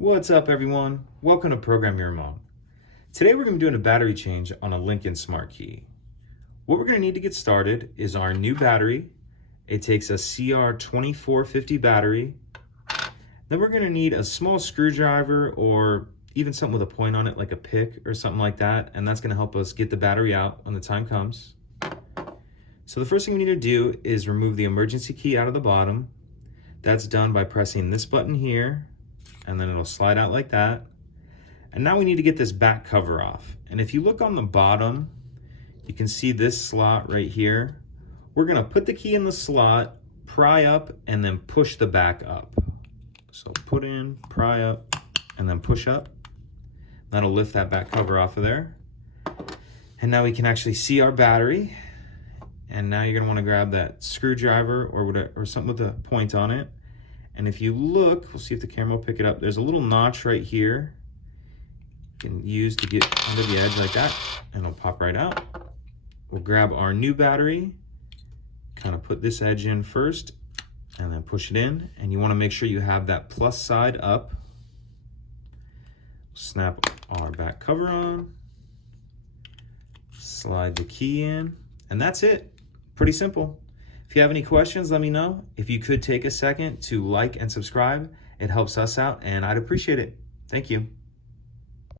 What's up, everyone? Welcome to Program Your Mom. Today we're going to be doing a battery change on a Lincoln Smart Key. What we're going to need to get started is our new battery. It takes a CR2450 battery. Then we're going to need a small screwdriver or even something with a point on it like a pick or something like that, and that's going to help us get the battery out when the time comes. So the first thing we need to do is remove the emergency key out of the bottom. That's done by pressing this button here, and then it'll slide out like that. And now we need to get this back cover off. And if you look on the bottom, you can see this slot right here. We're gonna put the key in the slot, pry up, and then push the back up. So put in, pry up, and then push up. That'll lift that back cover off of there. And now we can actually see our battery. And now you're gonna wanna grab that screwdriver or something with a point on it. And if you look, we'll see if the camera will pick it up. There's a little notch right here. You can use to get under the edge like that, and it'll pop right out. We'll grab our new battery, kind of put this edge in first, and then push it in. And you wanna make sure you have that plus side up. Snap our back cover on, slide the key in, and that's it. Pretty simple. If you have any questions, let me know. If you could take a second to like and subscribe, it helps us out and I'd appreciate it. Thank you.